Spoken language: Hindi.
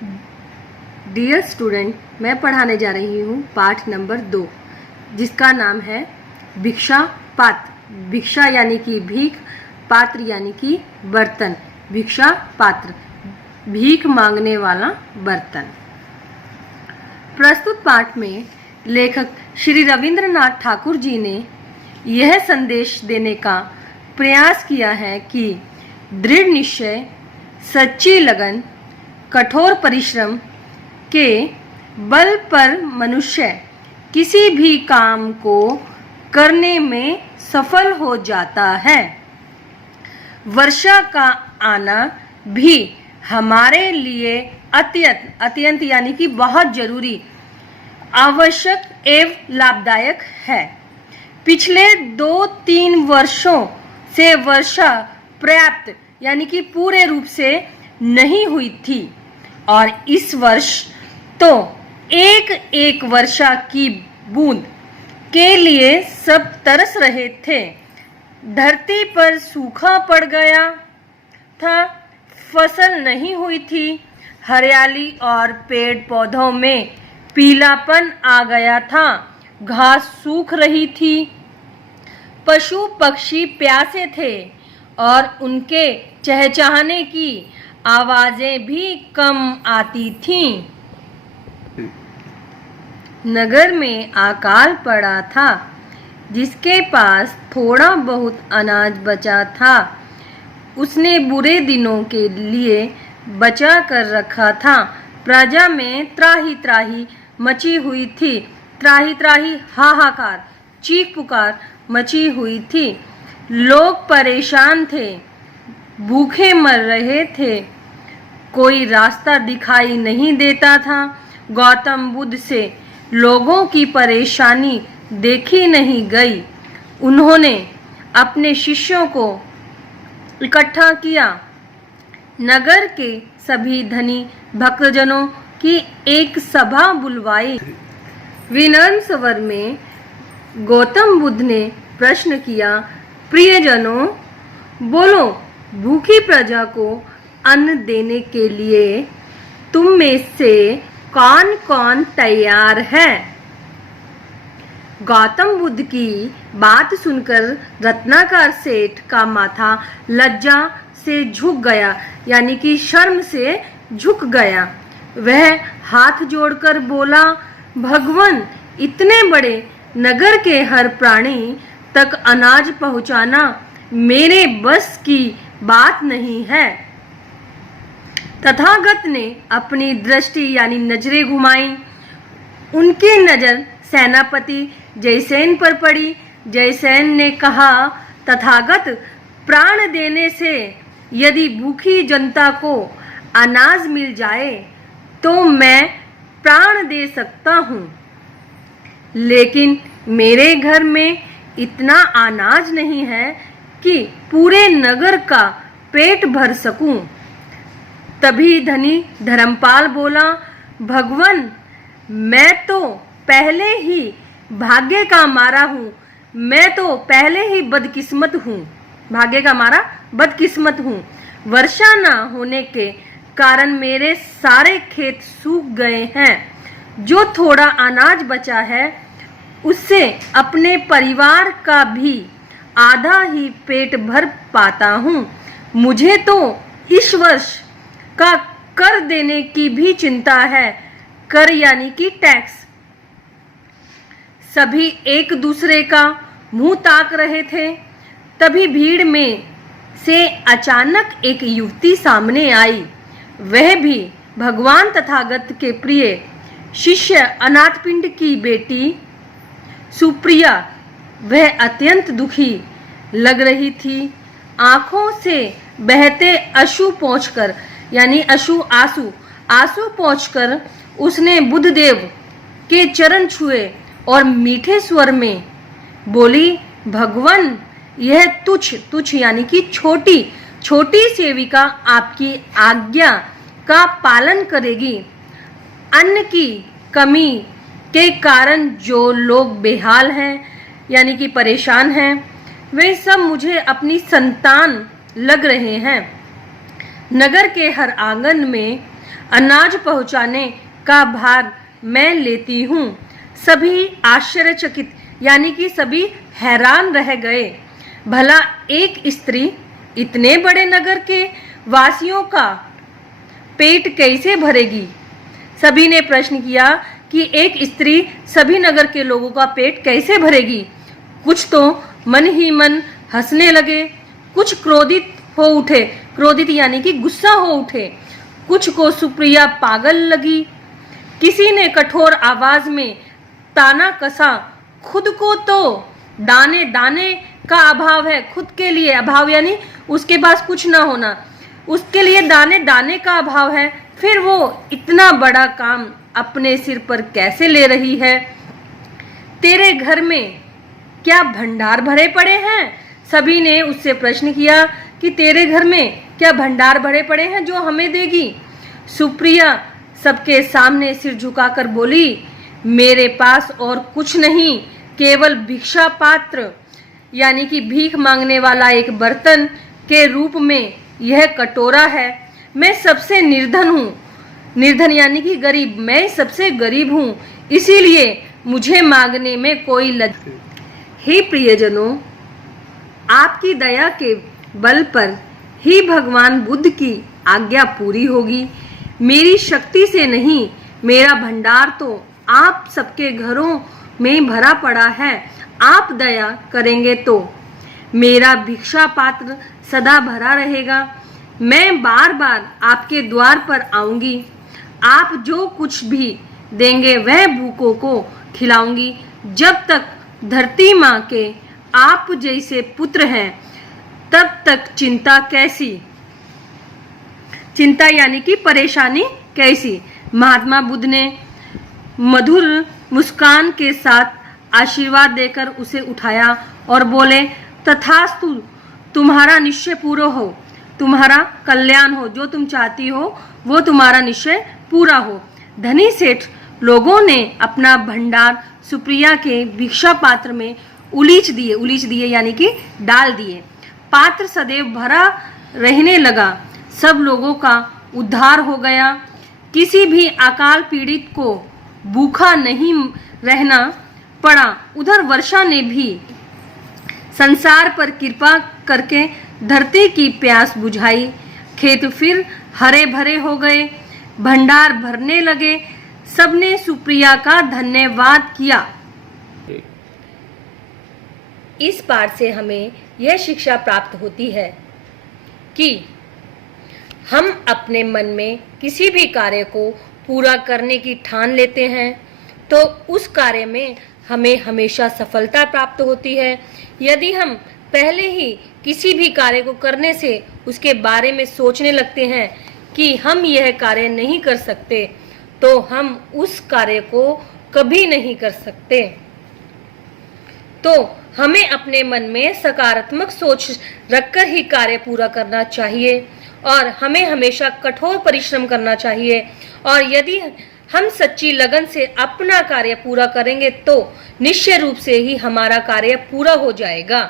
डियर स्टूडेंट, मैं पढ़ाने जा रही हूँ पाठ नंबर 2, जिसका नाम है भिक्षा पात्र। भिक्षा यानी कि भीख, पात्र यानी कि बर्तन। भिक्षा पात्र, भीख मांगने वाला बर्तन। प्रस्तुत पाठ में लेखक श्री रविंद्रनाथ ठाकुर जी ने यह संदेश देने का प्रयास किया है कि दृढ़ निश्चय, सच्ची लगन, कठोर परिश्रम के बल पर मनुष्य किसी भी काम को करने में सफल हो जाता है। वर्षा का आना भी हमारे लिए अत्यंत यानी कि बहुत जरूरी, आवश्यक एवं लाभदायक है। पिछले 2-3 वर्षों से वर्षा पर्याप्त यानी कि पूरे रूप से नहीं हुई थी और इस वर्ष तो एक वर्षा की बूंद के लिए सब तरस रहे थे। धरती पर सूखा पड़ गया था, फसल नहीं हुई थी, हरियाली और पेड़ पौधों में पीलापन आ गया था, घास सूख रही थी, पशु पक्षी प्यासे थे और उनके चहचहाने की आवाजें भी कम आती थीं। नगर में अकाल पड़ा था। जिसके पास थोड़ा बहुत अनाज बचा था, उसने बुरे दिनों के लिए बचा कर रखा था। प्रजा में त्राही त्राही मची हुई थी, त्राही त्राही हाहाकार, चीख पुकार मची हुई थी। लोग परेशान थे, भूखे मर रहे थे, कोई रास्ता दिखाई नहीं देता था। गौतम बुद्ध से लोगों की परेशानी देखी नहीं गई। उन्होंने अपने शिष्यों को इकट्ठा किया, नगर के सभी धनी भक्तजनों की एक सभा बुलवाई। विनम्र स्वर में गौतम बुद्ध ने प्रश्न किया, प्रियजनों, बोलो, भूखी प्रजा को अन्न देने के लिए तुम में से कौन कौन तैयार है? गौतम बुद्ध की बात सुनकर रत्नाकर सेठ का माथा लज्जा से झुक गया यानी कि शर्म से झुक गया। वह हाथ जोड़कर बोला, भगवान, इतने बड़े नगर के हर प्राणी तक अनाज पहुंचाना मेरे बस की बात नहीं है। तथागत ने अपनी दृष्टि यानी नजरें घुमाई। उनकी नजर सेनापति जयसेन पर पड़ी। जयसेन ने कहा, तथागत, प्राण देने से यदि भूखी जनता को अनाज मिल जाए तो मैं प्राण दे सकता हूँ, लेकिन मेरे घर में इतना अनाज नहीं है कि पूरे नगर का पेट भर सकूं। तभी धनी धर्मपाल बोला, भगवान, मैं तो पहले ही भाग्य का मारा हूँ, मैं तो पहले ही बदकिस्मत हूँ, भाग्य का मारा बदकिस्मत हूँ। वर्षा न होने के कारण मेरे सारे खेत सूख गए हैं। जो थोड़ा अनाज बचा है उससे अपने परिवार का भी आधा ही पेट भर पाता हूँ। मुझे तो इस वर्ष का कर देने की भी चिंता है। कर यानी कि टैक्स। सभी एक दूसरे का मुंह ताक रहे थे। तभी भीड़ में से अचानक एक युवती सामने आई। वह भी भगवान तथागत के प्रिय शिष्य अनाथपिंड की बेटी सुप्रिया। वह अत्यंत दुखी लग रही थी। आंखों से बहते अश्रु पोंछकर यानी आंसू पोंछकर उसने बुद्धदेव के चरण छुए और मीठे स्वर में बोली, भगवान, यह तुच्छ यानी कि छोटी सेविका आपकी आज्ञा का पालन करेगी। अन्न की कमी के कारण जो लोग बेहाल हैं यानी कि परेशान हैं, वे सब मुझे अपनी संतान लग रहे हैं। नगर के हर आंगन में अनाज पहुंचाने का भार मैं लेती हूँ। सभी आश्चर्यचकित यानी कि सभी हैरान रह गए। भला एक स्त्री इतने बड़े नगर के वासियों का पेट कैसे भरेगी? सभी ने प्रश्न किया कि एक स्त्री सभी नगर के लोगों का पेट कैसे भरेगी? कुछ तो मन ही मन हंसने लगे, कुछ क्रोधित हो उठे, क्रोधित यानी कि गुस्सा हो उठे, कुछ को सुप्रिया पागल लगी। किसी ने कठोर आवाज में ताना कसा, खुद को तो दाने दाने का अभाव है, खुद के लिए अभाव यानी उसके पास कुछ ना होना, उसके लिए दाने दाने का अभाव है, फिर वो इतना बड़ा काम अपने सिर पर कैसे ले रही है? तेरे घर में क्या भंडार भरे पड़े हैं? सभी ने उससे प्रश्न किया कि तेरे घर में क्या भंडार भरे पड़े हैं जो हमें देगी? सुप्रिया सबके सामने सिर झुकाकर बोली, मेरे पास और कुछ नहीं, केवल भिक्षा पात्र यानी कि भीख मांगने वाला एक बर्तन के रूप में यह कटोरा है। मैं सबसे निर्धन हूँ, निर्धन यानी कि गरीब, मैं सबसे गरीब हूँ, इसीलिए मुझे मांगने में कोई लज। हे प्रियजनों, आपकी दया के बल पर ही भगवान बुद्ध की आज्ञा पूरी होगी। मेरी शक्ति से नहीं, मेरा भंडार तो आप सबके घरों में भरा पड़ा है। आप दया करेंगे तो मेरा भिक्षा पात्र सदा भरा रहेगा। मैं बार बार आपके द्वार पर आऊंगी। आप जो कुछ भी देंगे वह भूखों को खिलाऊंगी। जब तक धरती माँ के आप जैसे पुत्र हैं तब तक चिंता कैसी? चिंता यानी कि परेशानी कैसी? महात्मा बुद्ध ने मधुर मुस्कान के साथ आशीर्वाद देकर उसे उठाया और बोले, तथास्तु, तुम्हारा निश्चय पूरा हो, तुम्हारा कल्याण हो, जो तुम चाहती हो वो तुम्हारा निश्चय पूरा हो। धनी सेठ लोगों ने अपना भंडार सुप्रिया के भिक्षा पात्र में उलीच दिए यानी कि डाल दिए। पात्र सदैव भरा रहने लगा। सब लोगों का उद्धार हो गया। किसी भी अकाल पीड़ित को भूखा नहीं रहना पड़ा। उधर वर्षा ने भी संसार पर कृपा करके धरती की प्यास बुझाई। खेत फिर हरे भरे हो गए, भंडार भरने लगे। सबने सुप्रिया का धन्यवाद किया। इस पाठ से हमें यह शिक्षा प्राप्त होती है कि हम अपने मन में किसी भी कार्य को पूरा करने की ठान लेते हैं तो उस कार्य में हमें हमेशा सफलता प्राप्त होती है। यदि हम पहले ही किसी भी कार्य को करने से उसके बारे में सोचने लगते हैं कि हम यह कार्य नहीं कर सकते तो हम उस कार्य को कभी नहीं कर सकते। तो हमें अपने मन में सकारात्मक सोच रखकर ही कार्य पूरा करना चाहिए और हमें हमेशा कठोर परिश्रम करना चाहिए। और यदि हम सच्ची लगन से अपना कार्य पूरा करेंगे तो निश्चय रूप से ही हमारा कार्य पूरा हो जाएगा।